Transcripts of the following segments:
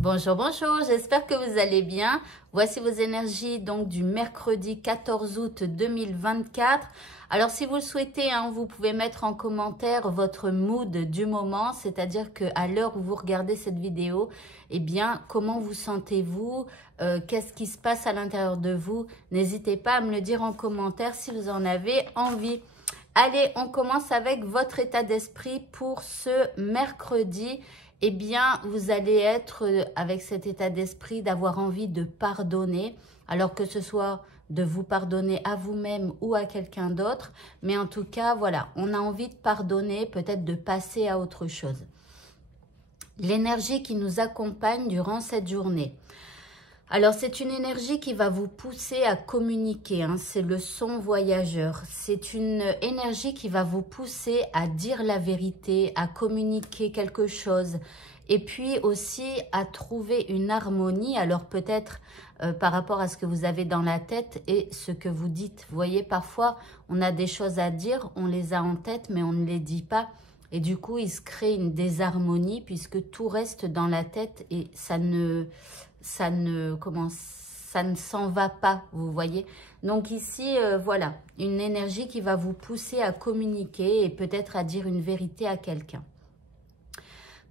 Bonjour, bonjour, j'espère que vous allez bien. Voici vos énergies donc du mercredi 14 août 2024. Alors si vous le souhaitez, vous pouvez mettre en commentaire votre mood du moment, c'est-à-dire qu'à l'heure où vous regardez cette vidéo, eh bien, comment vous sentez-vous, qu'est-ce qui se passe à l'intérieur de vous. N'hésitez pas à me le dire en commentaire si vous en avez envie. Allez, on commence avec votre état d'esprit pour ce mercredi. Eh bien, vous allez être avec cet état d'esprit d'avoir envie de pardonner, alors que ce soit de vous pardonner à vous-même ou à quelqu'un d'autre. Mais en tout cas, voilà, on a envie de pardonner, peut-être de passer à autre chose. L'énergie qui nous accompagne durant cette journée. Alors, c'est une énergie qui va vous pousser à communiquer, c'est le son voyageur. C'est une énergie qui va vous pousser à dire la vérité, à communiquer quelque chose. Et puis aussi à trouver une harmonie, alors peut-être par rapport à ce que vous avez dans la tête et ce que vous dites. Vous voyez, parfois, on a des choses à dire, on les a en tête, mais on ne les dit pas. Et du coup, il se crée une désharmonie puisque tout reste dans la tête et ça ne s'en va pas, vous voyez. Donc ici, voilà, une énergie qui va vous pousser à communiquer et peut-être à dire une vérité à quelqu'un.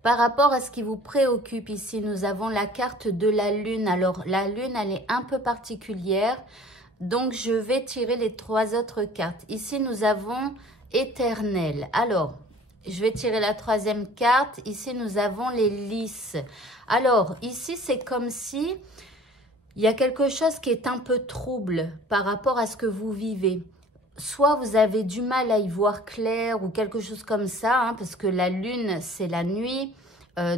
Par rapport à ce qui vous préoccupe ici, nous avons la carte de la lune. Alors, la lune, elle est un peu particulière. Donc, je vais tirer les trois autres cartes. Ici, nous avons éternel. Alors, je vais tirer la troisième carte. Ici, nous avons les lys. Alors, ici, c'est comme si il y a quelque chose qui est un peu trouble par rapport à ce que vous vivez. Soit vous avez du mal à y voir clair ou quelque chose comme ça, parce que la lune, c'est la nuit.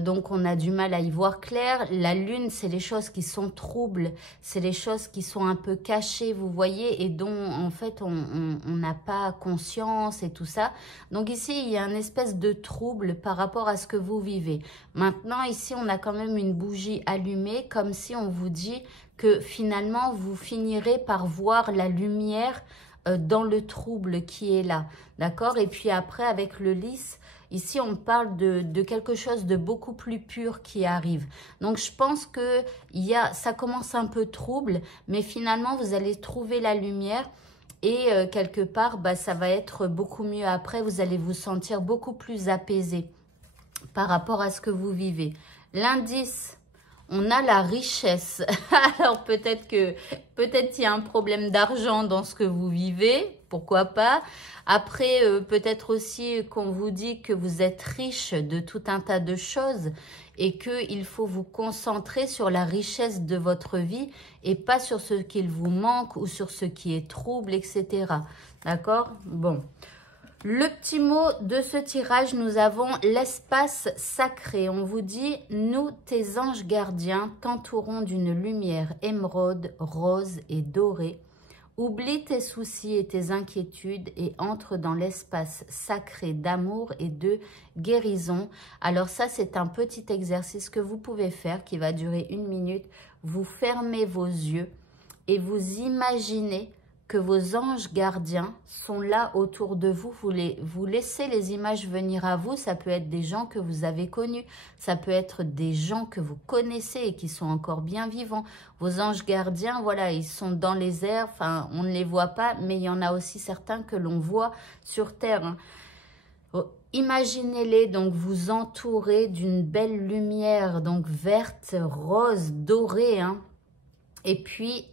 Donc, on a du mal à y voir clair. La lune, c'est les choses qui sont troubles. C'est les choses qui sont un peu cachées, vous voyez, et dont, en fait, on n'a pas conscience et tout ça. Donc, ici, il y a une espèce de trouble par rapport à ce que vous vivez. Maintenant, ici, on a quand même une bougie allumée, comme si on vous dit que finalement, vous finirez par voir la lumière dans le trouble qui est là. D'accord? Et puis après, avec le lys, ici, on parle de quelque chose de beaucoup plus pur qui arrive. Donc, je pense que ça commence un peu trouble, mais finalement, vous allez trouver la lumière et quelque part, ça va être beaucoup mieux après. Vous allez vous sentir beaucoup plus apaisé par rapport à ce que vous vivez. L'indice, on a la richesse. Alors, peut-être qu'il y a un problème d'argent dans ce que vous vivez. Pourquoi pas? Après, peut-être aussi qu'on vous dit que vous êtes riche de tout un tas de choses et qu'il faut vous concentrer sur la richesse de votre vie et pas sur ce qu'il vous manque ou sur ce qui est trouble, etc. D'accord? Bon. Le petit mot de ce tirage, nous avons l'espace sacré. On vous dit, nous, tes anges gardiens, t'entourons d'une lumière émeraude, rose et dorée. Oublie tes soucis et tes inquiétudes et entre dans l'espace sacré d'amour et de guérison. Alors ça, c'est un petit exercice que vous pouvez faire qui va durer 1 minute. Vous fermez vos yeux et vous imaginez que vos anges gardiens sont là autour de vous. Vous laissez les images venir à vous. Ça peut être des gens que vous avez connus. Ça peut être des gens que vous connaissez et qui sont encore bien vivants. Vos anges gardiens, voilà, ils sont dans les airs. Enfin, on ne les voit pas, mais il y en a aussi certains que l'on voit sur Terre. Imaginez-les donc vous entourer d'une belle lumière, donc verte, rose, dorée. Et puis,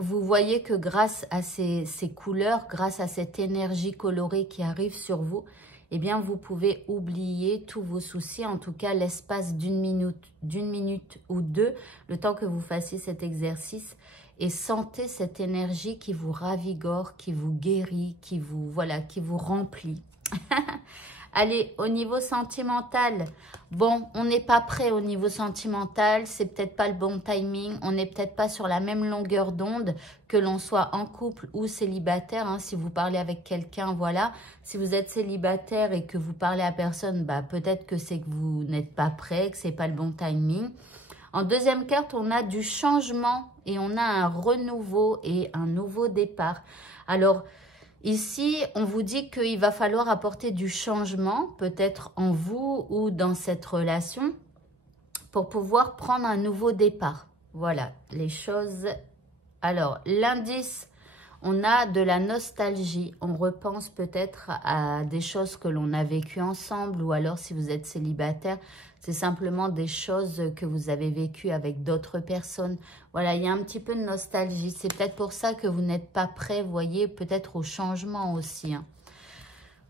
vous voyez que grâce à ces couleurs, grâce à cette énergie colorée qui arrive sur vous, eh bien, vous pouvez oublier tous vos soucis, en tout cas l'espace d'une minute ou deux, le temps que vous fassiez cet exercice. Et sentez cette énergie qui vous ravigore, qui vous guérit, qui vous remplit. Allez, au niveau sentimental, bon, on n'est pas prêt au niveau sentimental, c'est peut-être pas le bon timing, on n'est peut-être pas sur la même longueur d'onde, que l'on soit en couple ou célibataire, si vous parlez avec quelqu'un, voilà. Si vous êtes célibataire et que vous parlez à personne, peut-être que c'est que vous n'êtes pas prêt, que c'est pas le bon timing. En deuxième carte, on a du changement et on a un renouveau et un nouveau départ. Alors, ici, on vous dit qu'il va falloir apporter du changement, peut-être en vous ou dans cette relation. pour pouvoir prendre un nouveau départ. Voilà, les choses. Alors, l'indice, on a de la nostalgie. On repense peut-être à des choses que l'on a vécues ensemble, ou alors si vous êtes célibataire, c'est simplement des choses que vous avez vécues avec d'autres personnes. Voilà, il y a un petit peu de nostalgie. C'est peut-être pour ça que vous n'êtes pas prêt, vous voyez, peut-être au changement aussi. Hein.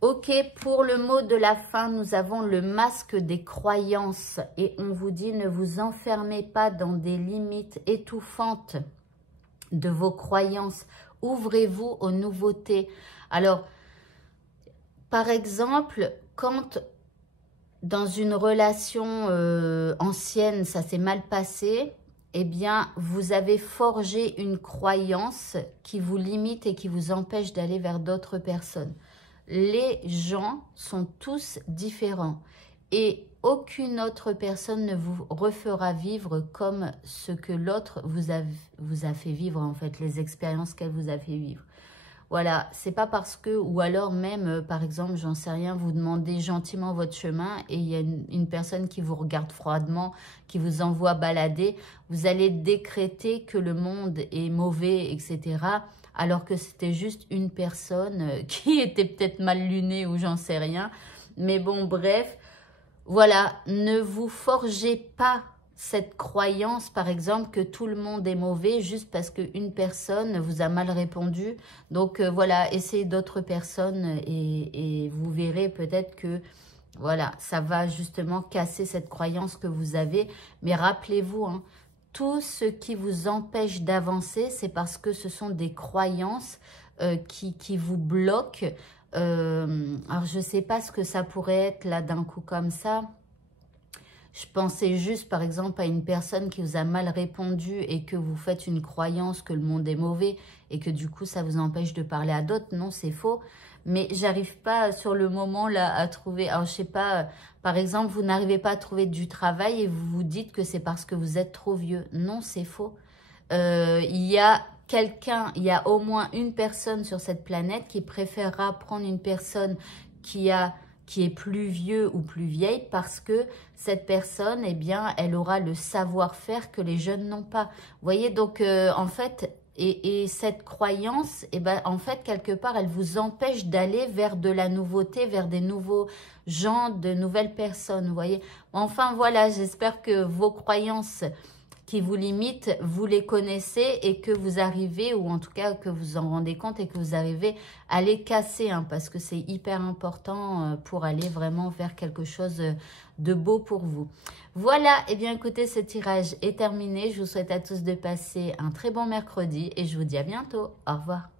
Ok, pour le mot de la fin, nous avons le masque des croyances. Et on vous dit, ne vous enfermez pas dans des limites étouffantes de vos croyances. Ouvrez-vous aux nouveautés. Alors, par exemple, quand dans une relation ancienne, ça s'est mal passé, eh bien, vous avez forgé une croyance qui vous limite et qui vous empêche d'aller vers d'autres personnes. Les gens sont tous différents et aucune autre personne ne vous refera vivre comme ce que l'autre vous a fait vivre, en fait, les expériences qu'elle vous a fait vivre. Voilà, c'est pas parce que, ou alors même, par exemple, j'en sais rien, vous demandez gentiment votre chemin et il y a une personne qui vous regarde froidement, qui vous envoie balader, vous allez décréter que le monde est mauvais, etc., alors que c'était juste une personne qui était peut-être mal lunée ou j'en sais rien. Mais bon, bref, voilà, ne vous forgez pas cette croyance, par exemple, que tout le monde est mauvais juste parce qu'une personne vous a mal répondu. Donc, voilà, essayez d'autres personnes et vous verrez peut-être que, voilà, ça va justement casser cette croyance que vous avez. Mais rappelez-vous, hein, tout ce qui vous empêche d'avancer, c'est parce que ce sont des croyances qui vous bloquent. Alors, je ne sais pas ce que ça pourrait être là d'un coup comme ça. Je pensais juste, par exemple, à une personne qui vous a mal répondu et que vous faites une croyance que le monde est mauvais et que du coup, ça vous empêche de parler à d'autres. Non, c'est faux. Mais j'arrive pas sur le moment là à trouver. Alors, je sais pas, par exemple, vous n'arrivez pas à trouver du travail et vous vous dites que c'est parce que vous êtes trop vieux. Non, c'est faux. Il y a quelqu'un, il y a au moins une personne sur cette planète qui préférera prendre une personne qui est plus vieux ou plus vieille parce que cette personne, eh bien, elle aura le savoir-faire que les jeunes n'ont pas. Vous voyez, donc, en fait, et cette croyance, eh ben, en fait, quelque part, elle vous empêche d'aller vers de la nouveauté, vers des nouveaux gens, de nouvelles personnes, vous voyez. Enfin, voilà, j'espère que vos croyances qui vous limitent, vous les connaissez et que vous arrivez, ou en tout cas que vous en rendez compte et que vous arrivez à les casser, hein, parce que c'est hyper important pour aller vraiment vers quelque chose de beau pour vous. Voilà, et bien écoutez, ce tirage est terminé. Je vous souhaite à tous de passer un très bon mercredi et je vous dis à bientôt. Au revoir.